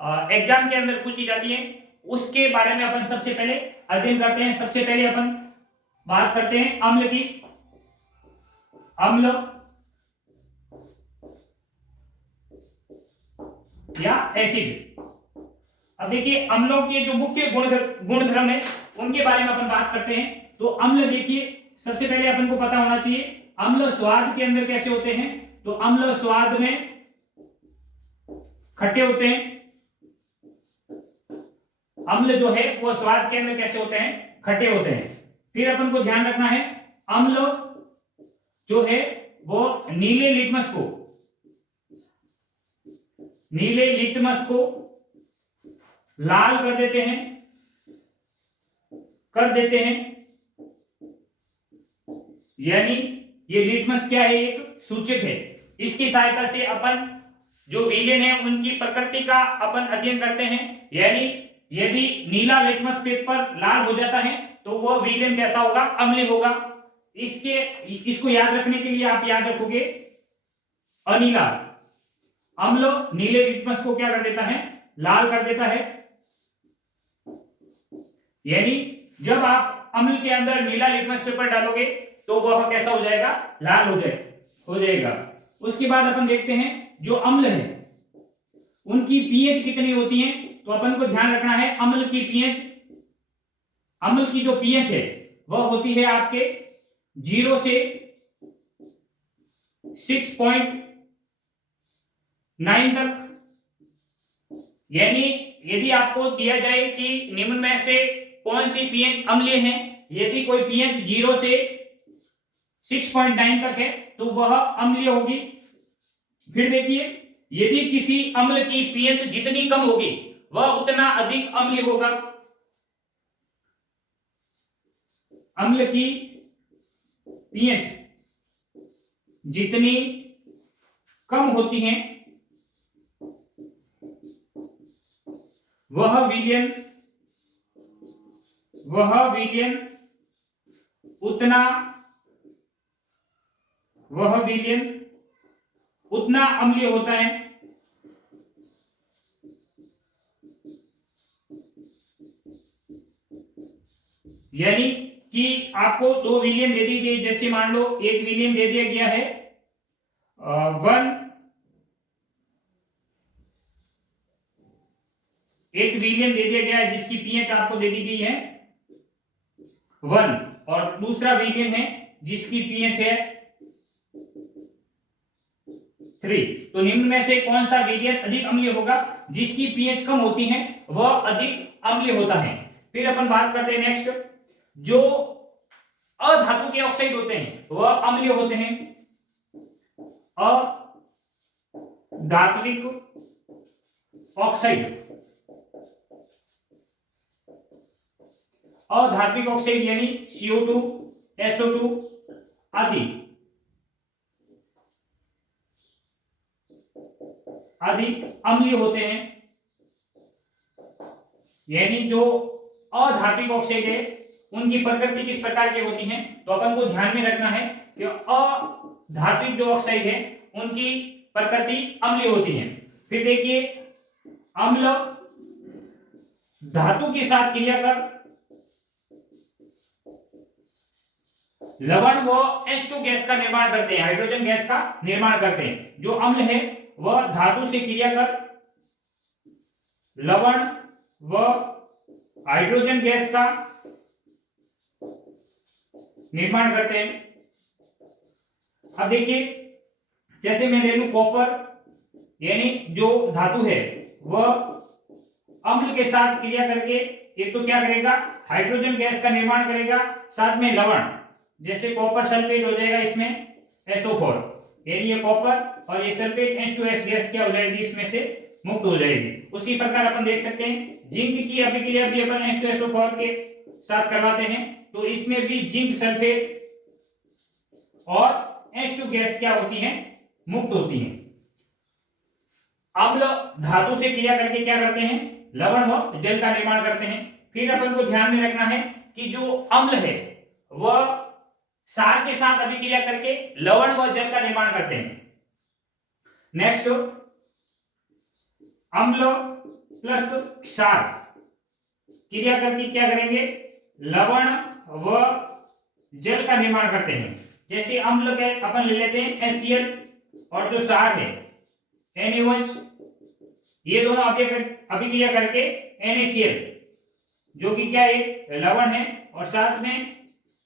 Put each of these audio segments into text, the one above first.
Exam के अंदर पूछी जाती है, उसके बारे में अपन सबसे पहले अध्ययन करते हैं। सबसे पहले अपन बात करते हैं अम्ल की। अम्ल या एसिड। अब देखिए अम्लों के जो मुख्य गुणधर्म है उनके बारे में अपन बात करते हैं। तो अम्ल देखिए सबसे पहले अपन को पता होना चाहिए अम्ल स्वाद के अंदर कैसे होते हैं। तो अम्ल स्वाद में खट्टे होते हैं। अम्ल जो है वो स्वाद के अंदर कैसे होते हैं, खट्टे होते हैं। फिर अपन को ध्यान रखना है अम्ल जो है वो नीले लिटमस को लाल कर देते हैं। यानी ये लिटमस क्या है, एक सूचक है। इसकी सहायता से अपन जो विलेन है उनकी प्रकृति का अपन अध्ययन करते हैं। यानी यदि नीला लिटमस पेपर लाल हो जाता है तो वह विलेन कैसा होगा, अम्लीय होगा। इसको याद रखने के लिए आप याद रखोगे अनीला अम्ल नीले लिटमस को क्या कर देता है, लाल कर देता है। यानी जब आप अम्ल के अंदर नीला लिटमस पेपर डालोगे तो वह कैसा हो जाएगा, लाल हो जाएगा। उसके बाद अपन देखते हैं जो अम्ल है उनकी पीएच कितनी होती है। तो अपन को ध्यान रखना है अम्ल की जो पीएच है वह होती है आपके 0 से 6.9 तक। यानी यदि आपको दिया जाए कि निम्न में से कौन सी पीएच अम्लीय है, यदि कोई पीएच 0 से 6.9 तक है तो वह अम्लीय होगी। फिर देखिए यदि किसी अम्ल की पीएच जितनी कम होगी वह उतना अधिक अम्लीय होगा। अम्ल की पीएच जितनी कम होती है वह विलयन उतना अम्लीय होता है। यानी कि आपको 2 विलियन दे दी गई, जैसे मान लो एक विलियन दे दिया गया है 1, एक विलियन दे दिया गया है जिसकी पीएच आपको दे दी गई है 1, और दूसरा विलियन है जिसकी पीएच है 3। तो निम्न में से कौन सा विलियन अधिक अम्लीय होगा, जिसकी पीएच कम होती है वह अधिक अम्लीय होता है। फिर अपन बात करते हैं नेक्स्ट, जो अधातु के ऑक्साइड होते हैं वह अम्लीय होते हैं। अधात्विक ऑक्साइड यानी CO2, SO2 आदि अम्लीय होते हैं। यानी जो अधात्विक ऑक्साइड है उनकी प्रकृति किस प्रकार की होती है, तो अपन को ध्यान में रखना है कि अधात्विक जो ऑक्साइड है उनकी प्रकृति अम्लीय होती है। फिर देखिए अम्ल धातु के साथ क्रिया कर लवण व H2 गैस का निर्माण करते हैं, हाइड्रोजन गैस का निर्माण करते हैं। जो अम्ल है वह धातु से क्रिया कर लवण व हाइड्रोजन गैस का निर्माण करते हैं। अब देखिए जैसे मैं ले लूं कॉपर, यानी जो धातु है वह अम्ल के साथ क्रिया करके एक तो क्या करेगा, हाइड्रोजन गैस का निर्माण करेगा, साथ में लवण, जैसे कॉपर सल्फेट हो जाएगा इसमें SO4, यानी ये कॉपर और ये सल्फेट H2S गैस क्या हो जाएगी, इसमें से मुक्त हो जाएगी। उसी प्रकार अपन देख सकते हैं जिंक की अभिक्रिया भी अपन H2SO4 के साथ करवाते हैं, तो इसमें भी जिंक सल्फेट और H2 गैस क्या होती है, मुक्त होती है। अम्ल धातु से क्रिया करके क्या करते हैं, लवण व जल का निर्माण करते हैं। फिर अपन को ध्यान में रखना है कि जो अम्ल है वह क्षार के साथ अभिक्रिया करके लवण व जल का निर्माण करते हैं। नेक्स्ट, अम्ल प्लस क्षार क्रिया करके क्या करेंगे, लवण व जल का निर्माण करते हैं। जैसे अम्ल के अपन ले लेते हैं HCl और जो क्षार है NaOH, ये दोनों अभिक्रिया करके NaCl जो कि क्या है लवण है और साथ में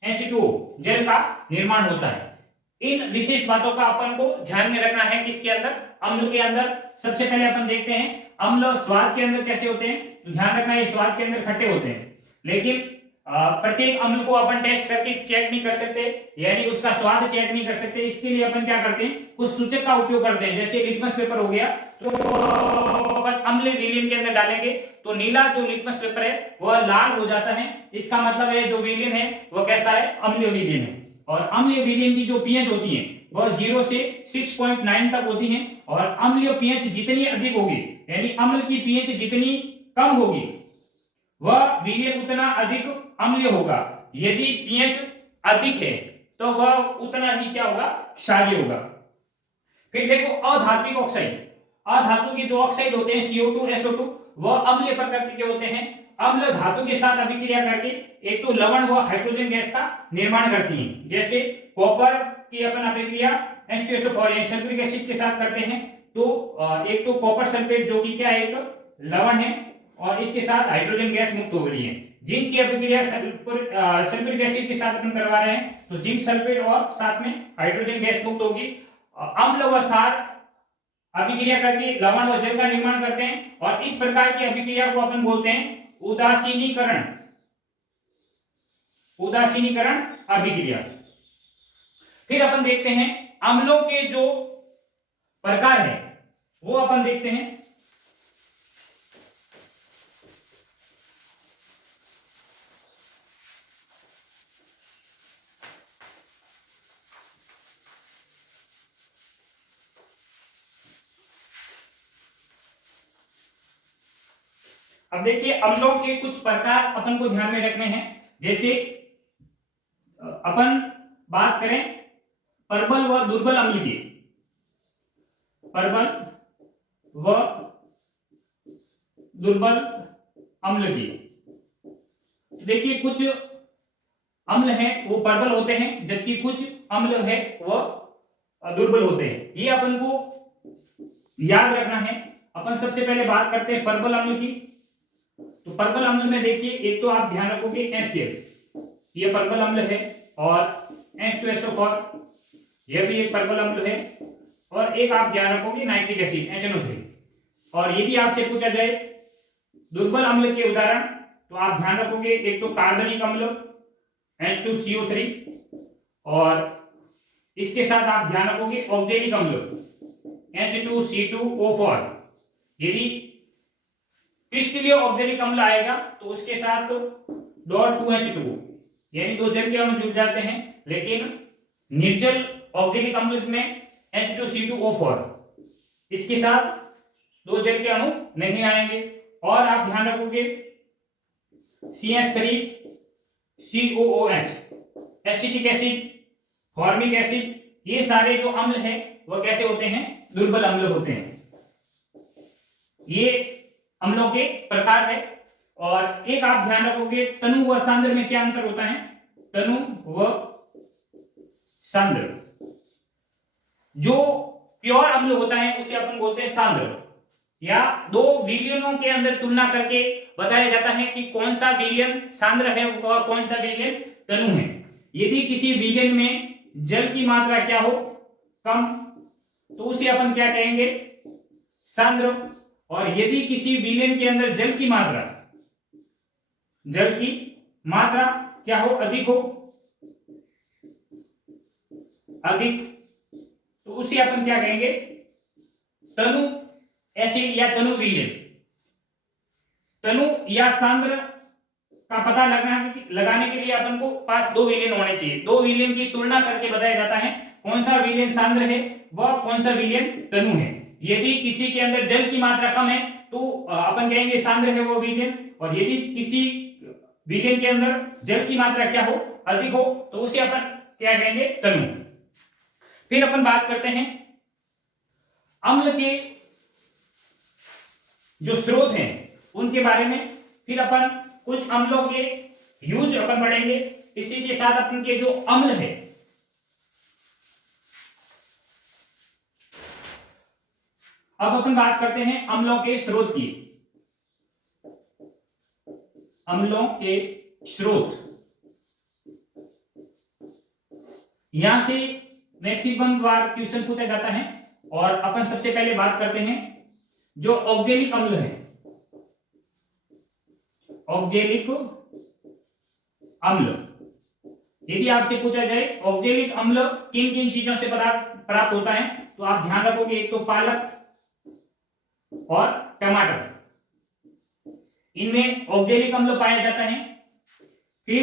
H2O जल का निर्माण होता है। इन विशेष बातों का अपन को ध्यान में रखना है किसके अंदर, अम्ल के अंदर। सबसे पहले अपन देखते हैं अम्ल स्वाद के अंदर कैसे होते हैं, तो ध्यान रखना है स्वाद के अंदर खट्टे होते हैं, लेकिन प्रत्येक अम्ल को अपन टेस्ट करके चेक नहीं कर सकते, यानी उसका स्वाद चेक नहीं कर सकते। इसके लिए अपन क्या करते हैं, कुछ सूचक का उपयोग करते हैं। जैसे लिटमस पेपर हो गया, तो अपन अम्ल विलयन के अंदर डालेंगे तो नीला जो लिटमस पेपर है वह लाल हो जाता है, इसका मतलब है जो विलयन है वह कैसा है, अम्लीय विलयन है। और अम्लीय विलयन की जो पीएच होती है वह 0 से 6.9 तक होती है। और अम्लीय पीएच जितनी अधिक होगी, यानी अम्ल की पीएच जितनी कम होगी वह विलयन उतना अधिक अम्लीय होगा। यदि पीएच अधिक है तो वह उतना ही क्या होगा, क्षारीय होगा। फिर देखो अधात्विक ऑक्साइड, अधातु के जो ऑक्साइड होते हैं CO2 SO2 वह अम्लीय प्रकृति के होते हैं। अम्ल धातु के साथ अभिक्रिया करके एक तो लवण व हाइड्रोजन गैस का निर्माण करती हैं। जैसे कॉपर की अपन अभिक्रिया H2SO4 यानी सल्फ्यूरिक एसिड के साथ करते हैं, तो एक तो कॉपर सल्फेट जो कि क्या है एक लवण है और इसके साथ हाइड्रोजन गैस मुक्त हो रही है। जिंक की अभिक्रिया सल्फ्यूरिक एसिड के साथ अपन करवा रहे हैं, तो जिंक सल्फेट और साथ में हाइड्रोजन गैस मुक्त होगी। अम्ल व क्षार अभिक्रिया करके लवण व जल का निर्माण करते हैं और इस प्रकार की अभिक्रिया को अपन बोलते हैं उदासीनीकरण, उदासीनीकरण अभिक्रिया। फिर अपन देखते हैं अम्लों के जो प्रकार है वो अपन देखते हैं। अब देखिए अम्लों के कुछ प्रकार अपन को ध्यान में रखने हैं। जैसे अपन बात करें प्रबल व दुर्बल अम्ल की, प्रबल व दुर्बल अम्ल की, देखिए कुछ अम्ल हैं वो प्रबल होते हैं जबकि कुछ अम्ल है वह दुर्बल होते हैं। ये अपन को याद रखना है। अपन सबसे पहले बात करते हैं प्रबल अम्ल की। तो प्रबल अम्ल में देखिए एक तो आप ध्यान रखोगे HCl, ये प्रबल अम्ल है, और H2SO4 यह भी एक प्रबल अम्ल है, और एक आप ध्यान रखोगे नाइट्रिक एसिड HNO3। और यदि आपसे पूछा जाए दुर्बल अम्ल के उदाहरण, तो आप ध्यान रखोगे एक तो कार्बनिक अम्ल H2CO3, और इसके साथ आप ध्यान रखोगे ऑक्जेलिक अम्ल H2C2O4। यदि क्रिस्टलीय ऑक्जेलिक अम्ल आएगा तो उसके साथ .2H2 यानी दो जल के अणु जुड़ जाते हैं, लेकिन निर्जल ऑक्जेलिक अम्ल में H2C2O4 इसके साथ दो जल के अणु नहीं आएंगे। और आप ध्यान रखोगे CH3 COOH, acetic acid, formic acid, ये सारे जो अम्ल हैं वह कैसे होते हैं, दुर्बल अम्ल होते हैं। ये अम्लों के प्रकार है। और एक आप ध्यान रखोगे तनु व सांद्र में क्या अंतर होता है, तनु व सांद्र। जो प्योर अम्ल होता है उसे अपन बोलते हैं सांद्र, या दो विलयनों के अंदर तुलना करके बताया जाता है कि कौन सा विलयन सांद्र है और कौन सा विलयन तनु है। यदि किसी विलयन में जल की मात्रा क्या हो, कम, तो उसे अपन क्या कहेंगे, सांद्र। और यदि किसी विलयन के अंदर जल की मात्रा क्या हो, अधिक हो, अधिक, तो उसे अपन क्या कहेंगे, तनु एसिड या तनु विलयन। तनु या सांद्र का पता लगाने के लिए अपन को पास दो विलयन होने चाहिए। दो विलयन की तुलना करके बताया जाता है कौन सा विलयन सांद्र है व कौन सा विलयन तनु है। यदि किसी के अंदर जल की मात्रा कम है तो अपन कहेंगे सांद्र है वो विलयन, और यदि किसी विलयन के अंदर जल की मात्रा क्या हो, अधिक हो, तो उसे अपन क्या कहेंगे, तनु। फिर अपन बात करते हैं अम्ल के जो स्रोत हैं उनके बारे में, फिर अपन कुछ अम्लों के यूज अपन पढ़ेंगे, इसी के साथ अपन के जो अम्ल है, अब अपन बात करते हैं अम्लों के स्रोत की। अम्लों के स्रोत, यहां से मैक्सिमम बार क्वेश्चन पूछा जाता है, और अपन सबसे पहले बात करते हैं जो ऑक्जेलिक अम्ल है। ऑक्जेलिक अम्ल, यदि आपसे पूछा जाए ऑक्जेलिक अम्ल किन किन चीजों से प्राप्त होता है, तो आप ध्यान रखोगे एक तो पालक और टमाटर, इनमें ऑक्जेलिक अम्ल पाया जाता है। फिर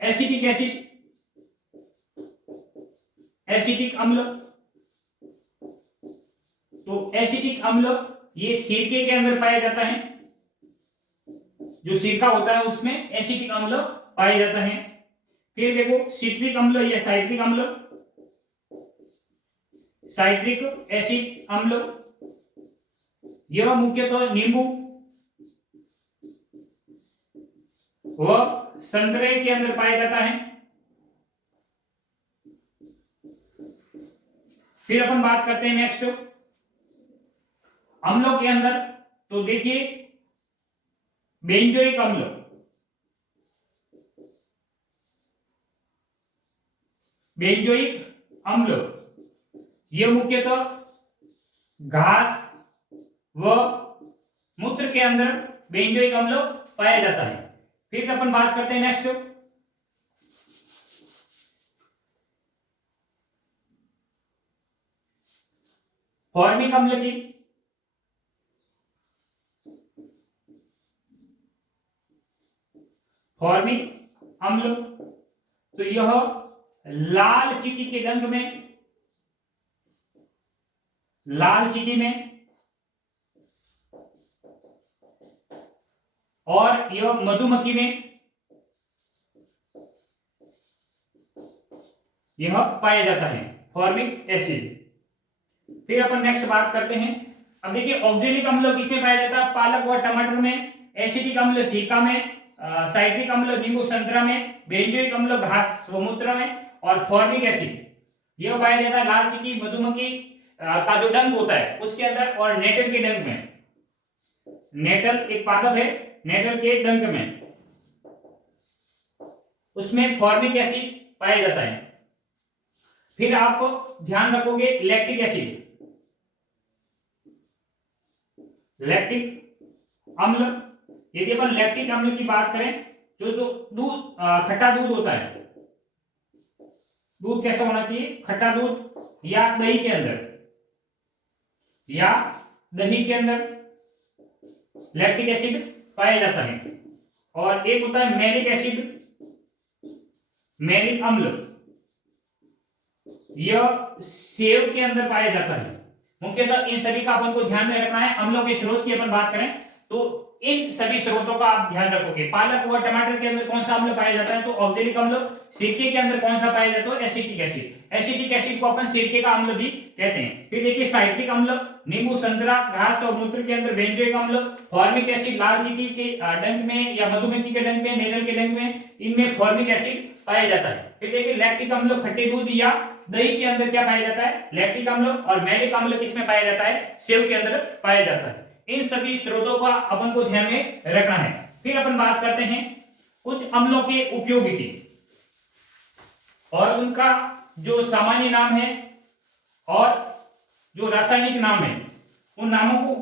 एसिटिक एसिड, एसिटिक अम्ल, तो एसिटिक अम्ल ये सिरके के अंदर पाया जाता है, जो सिरका होता है उसमें एसिटिक अम्ल पाया जाता है। फिर देखो सिट्रिक अम्ल या साइट्रिक अम्ल, साइट्रिक एसिड अम्ल, यह मुख्यतः नींबू व संतरे के अंदर पाया जाता है। फिर अपन बात करते हैं नेक्स्ट अम्लों के अंदर, तो देखिए बेंजोइक अम्ल, बेंजोइक अम्ल यह मुख्यतः घास व मूत्र के अंदर बेंजोइक अम्ल पाया जाता है। फिर अपन बात करते हैं नेक्स्ट फॉर्मिक अम्ल की। फॉर्मिक अम्ल, तो यह लाल चींटी के रंग में, लाल चींटी में, और यह मधुमक्खी में यह पाया जाता है फॉर्मिक एसिड। फिर अपन नेक्स्ट बात करते हैं, अब देखिए ऑक्जेलिक अम्ल किसमें पाया जाता है, पालक व टमाटर में, एसिटिक अम्ल सिरका में, साइट्रिक अम्ल नींबू संतरा में, बेंजोइक अम्ल घास व मूत्र में, और फॉर्मिक एसिड यह पाया जाता है लाल चींटी, मधुमक्खी का जो डंक होता है उसके अंदर, और नेटल के डंक में। नेटल एक पादप है, नेटल के डंक में उसमें फॉर्मिक एसिड पाया जाता है। फिर आप ध्यान रखोगे लैक्टिक एसिड, लैक्टिक अम्ल, यदि अपन लैक्टिक अम्ल की बात करें, जो जो दूध खट्टा दूध होता है, दूध कैसा होना चाहिए, खट्टा दूध, या दही के अंदर, या दही के अंदर लैक्टिक एसिड पाया जाता है। और एक होता है मैलिक एसिड, मैलिक अम्ल, यह सेव के अंदर पाया जाता है। मुख्यतः इन सभी का अपन को ध्यान में रखना है। अम्लों के स्रोत की अपन बात करें तो इन सभी स्रोतों का आप ध्यान रखोगे। पालक व टमाटर के अंदर कौन सा अम्ल पाया जाता है, तो ऑक्जेलिक अम्ल। सिरके के अंदर कौन सा पाया जाता है, एसिटिक एसिड। एसिटिक एसिड को अपन सिरके का अम्ल भी कहते हैं। फिर देखिए साइट्रिक अम्ल, नींबू संतरा घास और मूत्र के अंदर बेंजोइक अम्ल। फॉर्मिक एसिड लाल चींटी के डंक में या मधुमक्खी के डंक में, नेटल के डंक में, इनमें फॉर्मिक एसिड पाया जाता है। फिर देखिए लैक्टिक अम्ल खट्टे दूध या दही के अंदर क्या पाया जाता है, लैक्टिक अम्ल। और मैलिक अम्ल किसमें पाया जाता है, सेव के अंदर पाया जाता है। इन सभी स्रोतों का अपन को ध्यान में रखना है। फिर अपन बात करते हैं कुछ अम्लों के उपयोग की और उनका जो सामान्य नाम है और जो रासायनिक नाम है, उन नामों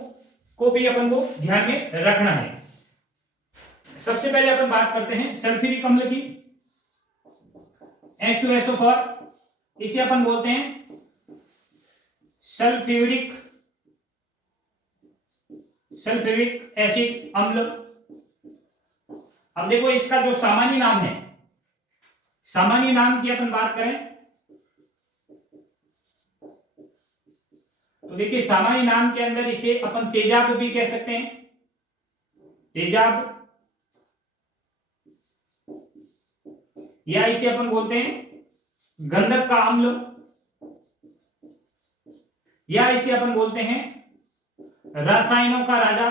को भी अपन को ध्यान में रखना है। सबसे पहले अपन बात करते हैं सल्फ्यूरिक अम्ल की, H2SO4, इसे अपन बोलते हैं सल्फ्यूरिक एसिड अम्ल। अब देखो इसका जो सामान्य नाम है, सामान्य नाम की अपन बात करें तो देखिए सामान्य नाम के अंदर इसे अपन तेजाब भी कह सकते हैं, तेजाब, या इसे अपन बोलते हैं गंधक का अम्ल, या इसे अपन बोलते हैं रसायनों का राजा,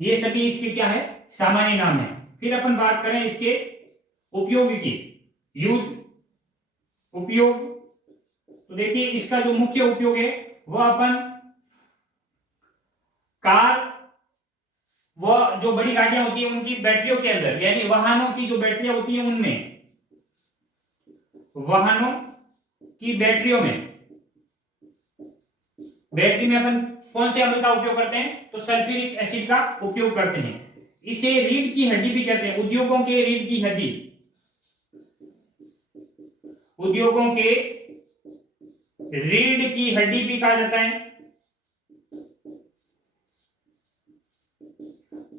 ये सभी इसके क्या है, सामान्य नाम है। फिर अपन बात करें इसके उपयोग की, यूज, उपयोग, तो देखिए इसका जो मुख्य उपयोग है वह अपन कार, वह जो बड़ी गाड़ियां होती है उनकी बैटरियों के अंदर, यानी वाहनों की जो बैटरियां होती है उनमें, वाहनों की बैटरियों में, बैटरी में अपन कौन से अम्ल का उपयोग करते हैं, तो सल्फ्यूरिक एसिड का उपयोग करते हैं। इसे रीढ़ की हड्डी भी कहते हैं, उद्योगों के रीढ़ की हड्डी, उद्योगों के रीढ़ की हड्डी भी कहा जाता है।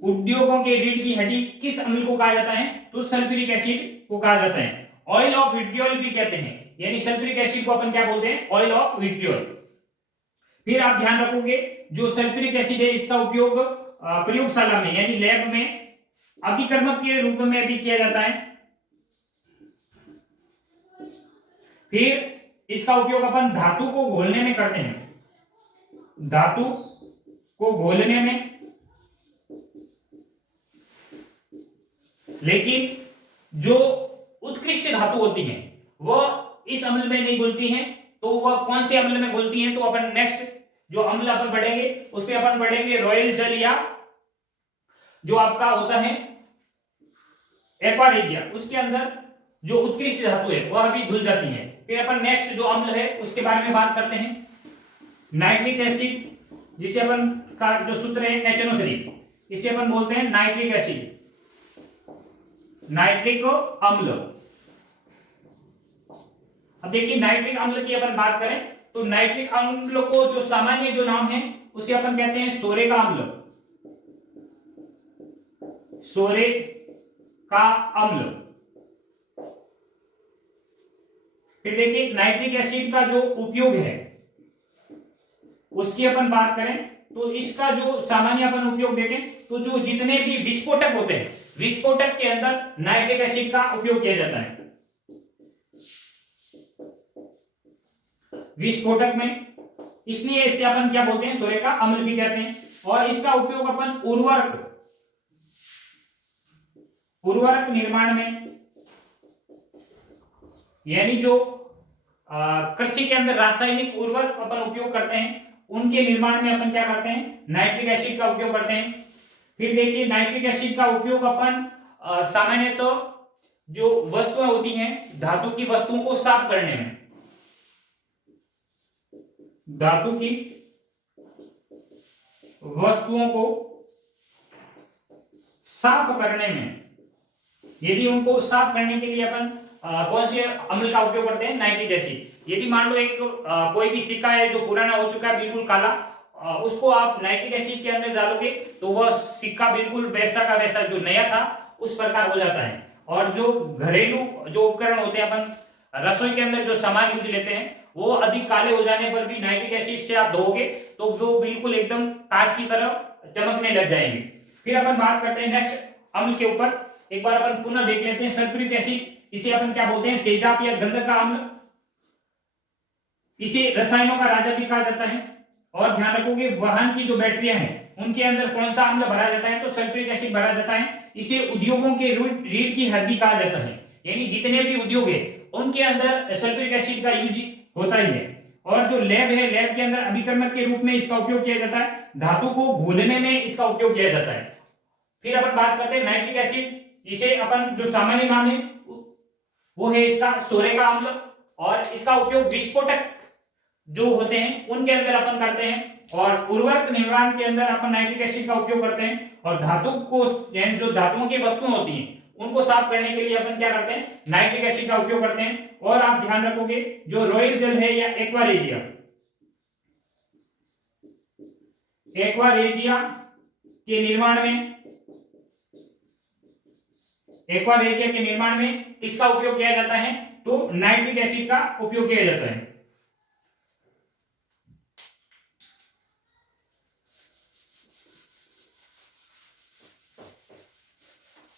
उद्योगों के रीढ़ की हड्डी किस अम्ल को कहा जाता है, तो सल्फ्यूरिक एसिड को कहा जाता है। ऑयल ऑफ विट्रियोल भी कहते हैं, यानी सल्फ्यूरिक एसिड को अपन क्या बोलते हैं, ऑयल ऑफ विट्रियोल। फिर आप ध्यान रखोगे जो सल्फ्यूरिक एसिड है इसका उपयोग प्रयोगशाला में यानी लैब में अभिकर्मक के रूप में भी किया जाता है। फिर इसका उपयोग अपन धातु को घोलने में करते हैं, धातु को घोलने में, लेकिन जो उत्कृष्ट धातु होती हैं वह इस अम्ल में नहीं घुलती हैं। तो वह कौन से अम्ल में घुलती हैं, तो अपन नेक्स्ट जो अम्ल अपन पढ़ेंगे उस पे अपन पढ़ेंगे रॉयल जल, या जो आपका होता है एक्वा रेजिया, उसके अंदर जो उत्कृष्ट धातु है वह भी घुल जाती है। फिर अपन नेक्स्ट जो अम्ल है उसके बारे में बात करते हैं, नाइट्रिक एसिड, जिसे अपन का जो सूत्र है NaCNO3, इसे अपन बोलते हैं नाइट्रिक एसिड, नाइट्रिक अम्ल। अब देखिए नाइट्रिक अम्ल की अपन बात करें तो नाइट्रिक अम्ल को जो सामान्य जो नाम है उसे अपन कहते हैं सोरे का अम्ल, सोरे का अम्ल। फिर देखिए नाइट्रिक एसिड का जो उपयोग है उसकी अपन बात करें तो इसका जो सामान्य अपन उपयोग देखें तो जो जितने भी विस्फोटक होते हैं, विस्फोटक के अंदर नाइट्रिक एसिड का उपयोग किया जाता है, विस्फोटक में, इसलिए इसे अपन क्या बोलते हैं, सोरे का अम्ल भी कहते हैं। और इसका उपयोग अपन उर्वरक, उर्वरक निर्माण में, यानी जो कृषि के अंदर रासायनिक उर्वरक अपन उपयोग करते हैं उनके निर्माण में अपन क्या करते हैं, नाइट्रिक एसिड का उपयोग करते हैं। फिर देखिए नाइट्रिक एसिड का उपयोग अपन सामान्यतः तो जो वस्तुएं होती हैं, धातु की वस्तुओं को साफ करने में, धातु की वस्तुओं को साफ करने में, यदि उनको साफ करने के लिए अपन कौन से अम्ल का उपयोग करते हैं, नाइट्रिक एसिड। यदि मान लो एक कोई भी सिक्का है जो पुराना हो चुका है, बिल्कुल काला, उसको आप नाइट्रिक एसिड के अंदर डालोगे तो वह सिक्का बिल्कुल वैसा का वैसा जो नया था उस प्रकार हो जाता है। और जो घरेलू जो उपकरण होते हैं, अपन रसोई के अंदर जो सामान यूज लेते हैं, वो अधिक काले हो जाने पर भी नाइट्रिक एसिड से आप धोओगे तो वो बिल्कुल एकदम कांच की तरह चमकने लग जाएंगे। फिर अपन बात करते हैं नेक्स्ट अम्ल के ऊपर, एक बार अपन पुनः देख लेते हैं सल्फ्यूरिक एसिड। इसे अपन क्या बोलते हैं, तेजाब या गंधक का अम्ल। इसे रसायनों का राजा भी कहा जाता है। और ध्यान रखोगे वाहन की जो बैटरियां हैं उनके अंदर कौन सा अम्ल भरा जाता है, तो सल्फ्यूरिक एसिड भरा जाता है। इसे उद्योगों के रीढ़ की हड्डी कहा जाता है, यानी जितने भी उद्योग है उनके अंदर सल्फ्यूरिक एसिड का यूज होता ही है। और जो लैब है, लैब के अंदर अभिकर्मक के रूप में इसका उपयोग किया जाता है, धातु को घोलने में इसका उपयोग किया जाता है। फिर अपन बात करते हैं नाइट्रिक एसिड, जिसे अपन जो सामान्य नाम है वो है इसका सोरे का अम्ल। और इसका उपयोग विस्फोटक जो होते हैं उनके अंदर अपन करते हैं, और उर्वरक निर्माण के अंदर अपन नाइट्रिक एसिड का उपयोग करते हैं। और धातु को, जो धातुओं की वस्तुएं होती हैं उनको साफ करने के लिए अपन क्या करते हैं, नाइट्रिक एसिड का उपयोग करते हैं। और आप ध्यान रखोगे जो रॉयल जल है या एक्वा रेजिया, एक्वा रेजिया के निर्माण में, एक्वा रेजिया के निर्माण में किसका उपयोग किया जाता है, तो नाइट्रिक एसिड का उपयोग किया जाता है।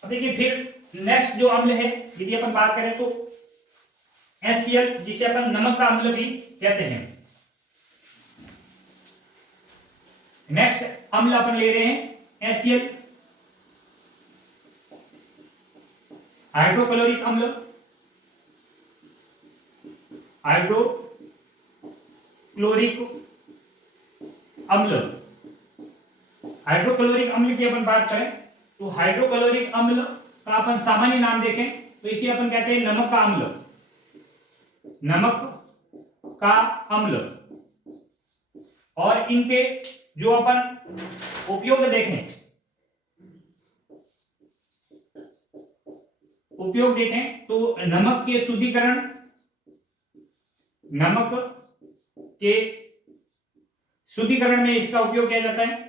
अब देखिए फिर नेक्स्ट जो अम्ल है, यदि अपन बात करें तो HCl, जिसे अपन नमक का अम्ल भी कहते हैं। नेक्स्ट अम्ल अपन ले रहे हैं HCl, हाइड्रोक्लोरिक अम्ल। हाइड्रोक्लोरिक अम्ल, हाइड्रोक्लोरिक अम्ल की अपन बात करें तो हाइड्रोक्लोरिक अम्ल का अपन सामान्य नाम देखें तो इसे अपन कहते हैं नमक का अम्ल, नमक का अम्ल। और इनके जो अपन उपयोग देखें, तो नमक के शुद्धिकरण, नमक के शुद्धिकरण में इसका उपयोग किया जाता है।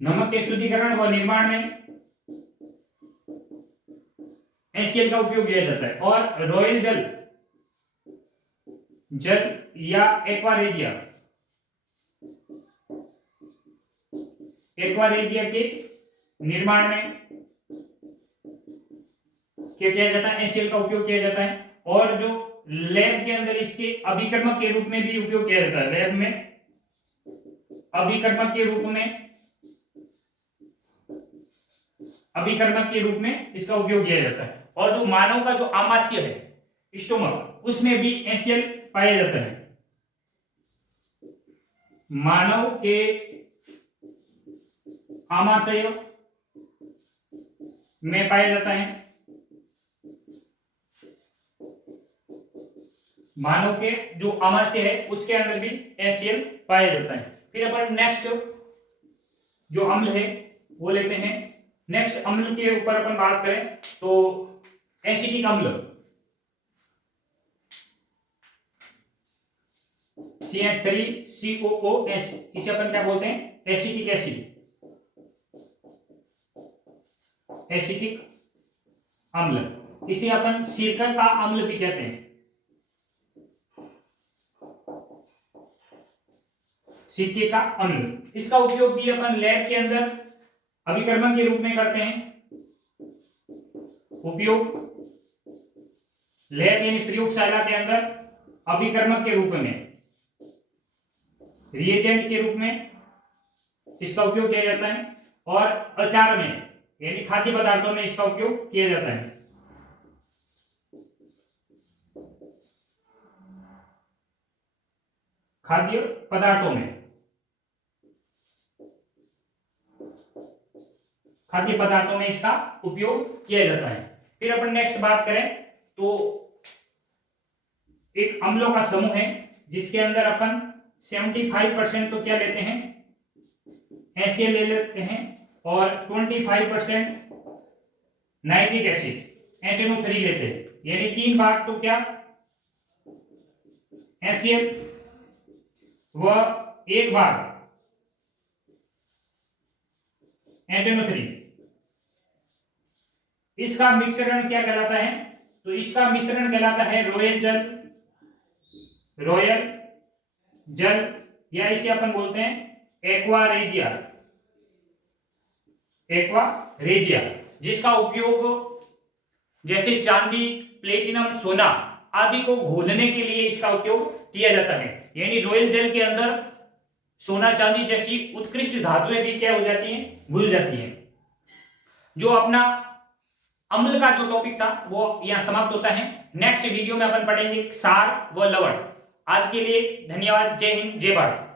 नमक के शुद्धिकरण व निर्माण में HCl का उपयोग किया जाता है। और रॉयल जल या एक्वारेजिया के निर्माण में क्या किया जाता है, HCl का उपयोग किया जाता है। और जो लैब के अंदर इसके अभिकर्मक के रूप में भी उपयोग किया जाता है, लैब में अभिकर्मक के रूप में इसका उपयोग किया जाता है। और जो मानव का जो आमाशय है, स्टोमक, उसमें भी HCl पाया जाता है। मानव के आमाशय में पाया जाता है, मानव के जो आमाशय है उसके अंदर भी HCl पाया जाता है। फिर अपन नेक्स्ट जो अम्ल है वो लेते हैं। नेक्स्ट अम्ल के ऊपर अपन बात करें तो एसिटिक अम्ल, CH3COOH, इसे अपन क्या बोलते हैं, एसिटिक एसिड, एसिटिक अम्ल। इसे अपन सिरका का अम्ल भी कहते हैं, सिरके का अम्ल। इसका उपयोग भी अपन लैब के अंदर अभिकर्मक के रूप में करते हैं। उपयोग लैब यानी प्रयोगशाला के अंदर अभिकर्मक के रूप में, रिएजेंट के रूप में इसका उपयोग किया जाता है। और अचार में यानी खाद्य पदार्थों में इसका उपयोग किया जाता है। खाद्य पदार्थों में इसका उपयोग किया जाता है। फिर अपन नेक्स्ट बात करें तो एक अम्लों का समूह है जिसके अंदर अपन 75% तो क्या लेते हैं, HCl ले लेते हैं, और 25% नाइट्रिक एसिड HNO3 लेते हैं। यानी 3 भाग तो क्या HCl व 1 भाग HNO3। इसका मिश्रण क्या कहलाता है, तो इसका मिश्रण कहलाता है रॉयल जल, या इसे अपन बोलते हैं एक्वारेजिया, जिसका उपयोग जैसे चांदी, प्लेटिनम, सोना आदि को घोलने के लिए इसका उपयोग किया जाता है। यानी रॉयल जल के अंदर सोना, चांदी जैसी उत्कृष्ट धातुएं भी क्या हो जाती हैं, घुल जाती हैं। जो अपना अम्ल का जो टॉपिक था वो यहां समाप्त होता है। नेक्स्ट वीडियो में अपन पढ़ेंगे क्षार व लवण। आज के लिए धन्यवाद। जय हिंद, जय भारत।